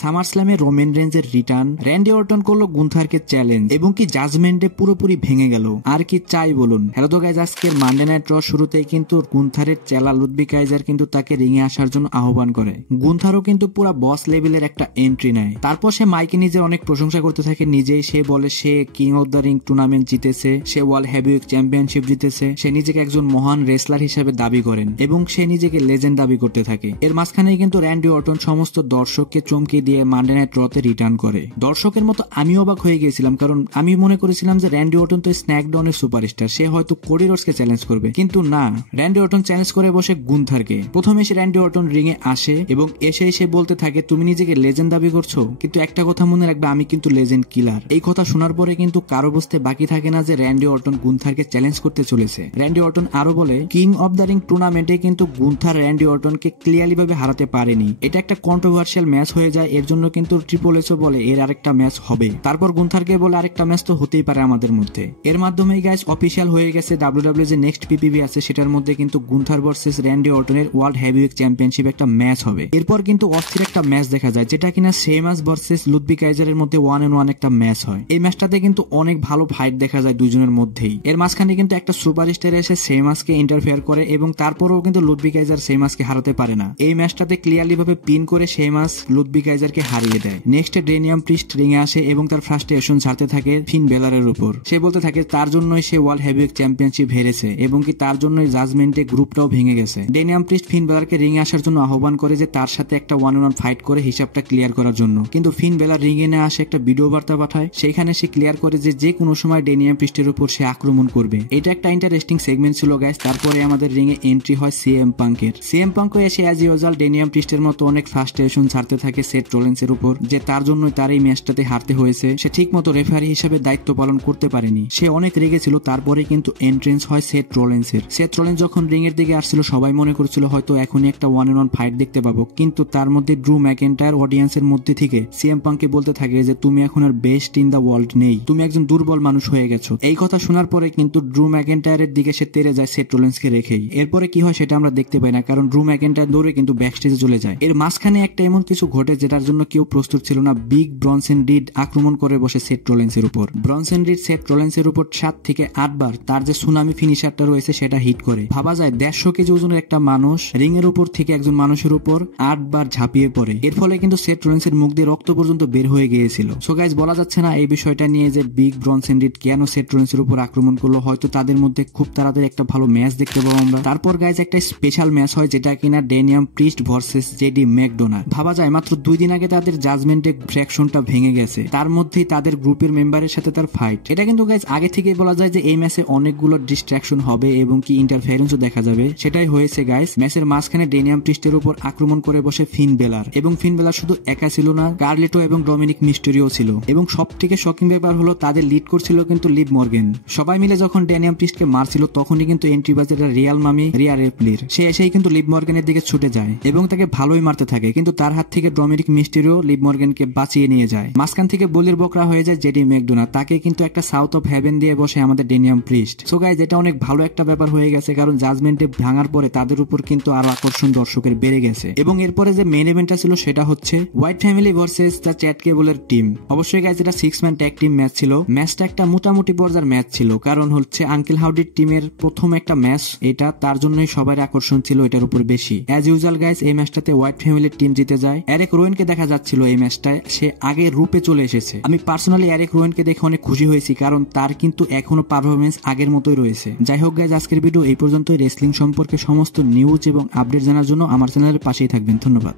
সামারস্ল্যামে Roman রেঞ্জের return, Randy Orton করলো গুন্থারকে challenge এবং কি জাজমেন্টে পুরোপুরি ভেঙে গেল। আর কি চাই বলুন। হ্যালো তো গাইজ, আজকের মানডে নাইট র শুরুতেই কিন্তু গুন্থারের চেলা লুডভিগ কাইজার কিন্তু তাকে রিংয়ে আসার জন্য আহ্বান করে। গুন্থারও কিন্তু পুরা বস লেভেলের একটা এন্ট্রি নেয়। তারপর সে মাইকে নিজের অনেক প্রশংসা করতে থাকে নিজেই। সে বলে সে King of the Ring tournament জিতেছে, সে ওয়ার্ল্ড হেভিওয়েট চ্যাম্পিয়নশিপ জিতেছে, সে নিজেকে একজন মহান রেসলার হিসেবে দাবি করেন এবং সে নিজেকে লেজেন্ড দাবি করতে থাকে। এর মাঝখানেই কিন্তু র্যান্ডি অর্টন সমস্ত দর্শককে চমকে দিয়ে মানডে নাইট রতে রিটার্ন করে। দর্শকের মতো আমি অবাক হয়ে গিয়েছিলাম, কারণ আমি মনে করেছিলাম যে র্যান্ডি অর্টন তো স্ন্যাকডাউনের সুপারস্টার, সে হয়তো কোডি রোডসকে চ্যালেঞ্জ করবে, কিন্তু না, র্যান্ডি অর্টন চ্যালেঞ্জ করে বসে গুন্থারকে। প্রথমে সে র্যান্ডি অর্টন রিংয়ে আসে এবং এসে বলতে থাকে তুমি নিজেকে লেজেন্ড দাবি করছো, কিন্তু একটা কথা মনে রাখবে আমি কিন্তু লেজেন্ড কিলার। এই কথা শোনার পরে কিন্তু কারো বুঝতে বাকি থাকে না যে র্যান্ডি অর্টন গুন্থারকে চ্যালেঞ্জ করতে চলেছে। র্যান্ডি অর্টন আরো বলে কিং অফ দ্য রিং টুর্নামেন্টে কিন্তু গুন্থার র্যান্ডি অর্টনকে ক্লিয়ারলি ভাবে হারাতে পারেনি। এটা একটা কন্ট্রোভার্সিয়াল ম্যাচ হয়ে যায়, এর জন্য কিন্তু ট্রিপল এইচও বলে এর আরেকটা ম্যাচ হবে। তারপর গুন্থারকে বলে আরেকটা ম্যাচ তো হতেই পারে আমাদের মধ্যে। এর মাধ্যমে গাইস অফিসিয়াল হয়ে গেছে ডাব্লিউডাব্লিউ যে নেক্সট পিপিভি আছে সেটার মধ্যে কিন্তু গুন্থার ভার্সেস র্যান্ডি অর্টনের ওয়ার্ল্ড হেভিওয়েট চ্যাম্পিয়নশিপ একটা ম্যাচ হবে। এরপর কিন্তু অস্থির একটা ম্যাচ দেখা যায় যেটা কিনা সেমাস ভার্সেস লুডভিগ কাইজারের মধ্যে 1-on-1 একটা ম্যাচ হয়। এই ম্যাচটাতে কিন্তু অনেক ভালো ফাইট দেখা যায় দুজনের মধ্যেই। এর মাঝখানে কিন্তু একটা সুপারস্টার এসে সেমাসকে ইন্টারফেয়ার করে এবং তারপরেও কিন্তু লুডভিগ কাইজার সেমাসকে হারাতে পারে না। এই ম্যাচটাতে ক্লিয়ারলি ভাবে পিন করে সেমাস লুডভিগ কাইজারকে হারিয়ে দেয়। নেক্সট ডেনিয়াম প্রিস্ট রিংয়ে আসে এবং তার ফ্রাস্ট্রেশন ঝাড়তে থাকে ফিন বেলারের উপর। সে বলতে থাকে তার জন্যই সে ওয়ার্ল্ড হেভিওয়েট চ্যাম্পিয়নশিপ হেরেছে এবং কি তার জন্যই জাজমেন্টে গ্রুপটাও ভেঙে গেছে। ডেনিয়াম প্রিস্ট ফিন বেলারকে রিংয়ে আসার জন্য আহ্বান করে যে তার সাথে একটা 1-on-1 ফাইট করে হিসাবটা ক্লিয়ার করার জন্য, কিন্তু ফিন বেলার রিংয়ে না আসে একটা ভিডিও বার্তা পাঠায়। সেখানে সে ক্লিয়ার করে যে কোনো সময় ডেনিয়াম প্রিস্টের উপর সে আক্রমণ করবে। এটা একটা ইন্টারেস্টিং সেগমেন্ট ছিল গাইস। তারপরে আমাদের রিংয়ে এন্ট্রি হয় সিএম পাঙ্কের। সিএম পাঙ্ক এসে অ্যাজ ইউজুয়াল ডেনিয়াম প্রিস্টের মতো অনেক ফ্রাস্ট্রেশন ছাড়তে থাকে সেথ রলিন্সের উপর যে তার জন্যই তার এই ম্যাচটাতে হারতে হয়েছে। সে ঠিক মতো রেফারি হিসেবে দায়িত্ব পালন করতে পারেনি, সে অনেক রেগেছিল। তারপরে কিন্তু এন্ট্রেন্স হয় সেথ রলিন্সের। সেথ রলিন্স যখন রিং এর দিকে আসছিল সবাই মনে করছিল হয়তো এখনই একটা 1-on-1 ফাইট দেখতে পাবো, কিন্তু তার মধ্যে ড্রু ম্যাকেন্টায়ার অডিয়েন্সের মধ্যে থেকে সিএম পাঙ্ককে বলতে থাকে যে তুমি এখন আর বেস্ট ইন দ্য ওয়ার্ল্ড নেই, তুমি একজন দুর্বল মানুষ হয়ে গেছো। এই কথা শোনার পরে কিন্তু ড্রু ম্যাকেন্টায়ারের দিকে সে তেড়ে যায় সেথ রলিন্সকে রেখেই। এরপরে কি হয় সেটা আমরা দেখতে পাই না, কারণ ড্রু ম্যাকেন্টায়ার দৌড়ে কিন্তু ব্যাকস্টেজে চলে যায়। এর মাঝখানে একটা এমন কিছু ঘটে যেটার জন্য কেউ প্রস্তুত ছিল না। বিগ ব্রনসন রিড আক্রমণ করে বসে সেথ রলিন্সের উপর। ব্রনসন রিড সেথ রলিন্সের উপর 7 থেকে 8 বার তার যে সুনামি ফিনিশারটা রয়েছে সেটা হিট করে। ভাবা যায় 150 কেজি ওজনের একটা মানুষ রিং এর উপর থেকে একজন মানুষের উপর 8 বার ঝাঁপিয়ে পড়ে। এর ফলে কিন্তু সেথ রলিন্সের মুখ দিয়ে রক্ত পর্যন্ত বের হয়ে গিয়েছিল। সো গাইস, বলা যাচ্ছে না এই বিষয়টা নিয়ে যে বিগ ব্রনসন রিড কেন সেথ রলিন্সের উপর আক্রমণ করলো। হয়তো তাদের মধ্যে খুব তাড়াতাড়ি একটা ভালো ম্যাচ দেখতে পাবো আমরা। তারপর গাইস একটা স্পেশাল ম্যাচ হয় যেটা কিনা Damian Priest versus JD McDonald. ভাবা যায় মাত্র 2 দিন আগে তাদের জাজমেন্টে ফ্র্যাকশনটা ভেঙে গেছে, তার মধ্যেই তাদের গ্রুপের মেম্বারের সাথে তার ফাইট। এটা কিন্তু গাইস আগে থেকেই বলা যায় যে এই ম্যাচে অনেকগুলো ডিস্ট্রাকশন হবে এবং কি ইন্টারফেয়ারেন্সও দেখা যাবে। সেটাই হয়েছে গাইস। ম্যাচের মাঝখানে ডেনিয়াম প্রিস্টের উপর আক্রমণ করে বসে ফিন বেলার, এবং ফিন বেলার শুধু একা ছিল না, কার্লিটো এবং ডমিনিক মিস্টেরিও ছিল। এবং সব থেকে শকিং ব্যাপার হলো তাদের লিড করছিল কিন্তু লিভ মর্গান। সবাই মিলে যখন ডেনিয়াম প্রিস্টকে মারছিল তখনই কিন্তু এন্ট্রি বাজে রিয়াল মামি রিয়া রেপ্লির। সে এসেই কিন্তু লিভ মর্গানের দিকে ছুটে যায় এবং তাকে ভালোই মারতে থাকে, কিন্তু তার হাত থেকে ডমিনিক মিস্টেরিও লিভ মর্গানকে বাঁচিয়ে নিয়ে যায়। মাঝখান থেকে বলির বকরা হয়ে যায় জেডি ম্যাকডোনাল্ড, তাকে কিন্তু একটা সাউথ অফ হেভেন দিয়ে বসে আমাদের ডেনিয়াম প্রিস্ট। সো গাইস, এটা অনেক ভালো একটা ব্যাপার হয়ে গেছে, কারণ জাজমেন্টে ভাঙার পরে তাদের উপর কিন্তু আরো আকর্ষণ দর্শকের বেড়ে গেছে। এবং এরপরে যে মেইন ইভেন্টটা ছিল সেটা হচ্ছে white family versus the chat কেবলের টিম। অবশ্যই গাইস এটা 6 ম্যান ট্যাগ টিম ম্যাচ ছিল। ম্যাচটা একটা মোটামুটি পর্যায়ের ম্যাচ ছিল, কারণ হচ্ছে আঙ্কেল হাউডির টিমের প্রথম একটা ম্যাচ এটা, তার জন্যই সবার আকর্ষণ ছিল এটার উপর বেশি। অ্যাজ ইউজুয়াল গাইস এই ম্যাচটাতে হোয়াইট ফ্যামিলির টিম জিতে যায়। এরিক রোয়েনকে দেখা যাচ্ছিল এই ম্যাচটায়, সে আগে রূপে চলে এসেছে। আমি পার্সোনালি এরিক রোয়েনকে দেখে অনেক খুশি হয়েছি, কারণ তার কিন্তু এখনো পারফরমেন্স আগের মতোই রয়েছে। যাই হোক গাইস, আজকের ভিডিও এই পর্যন্তই। রেসলিং সম্পর্কে সমস্ত নিউজ এবং আপডেট জানার জন্য আমার চ্যানেলের পাশেই থাকবেন। ধন্যবাদ।